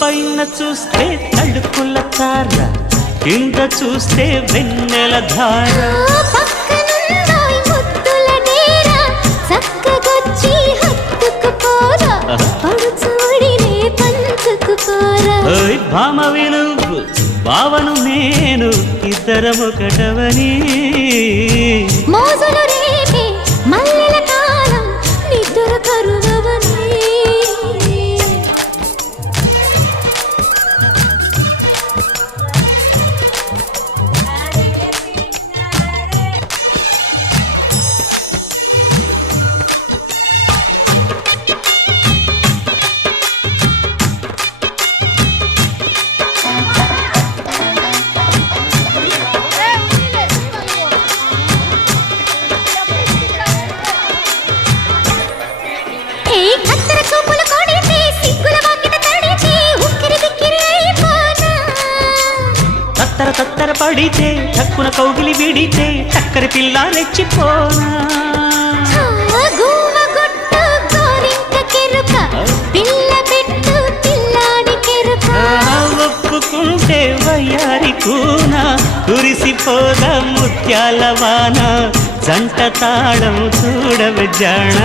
పైన చూస్తే తడుకుల తార, కింద చూస్తే వెన్నెల ధార. భామ విలువు భావను నేను ఇద్దరము కటవని మోజులు రేపే మల్లెల కాలం నిద్ర కరువవని. తత్తర తత్తర పడితే తక్కున కౌగిలి విడితే చక్కరి పిల్ల రెచ్చిపోనా. ఒప్పుకుంటే వయ్యారి కూనా కురిసిపోదా ముత్యాల వాన, జంట తాళం చూడవ జాణ.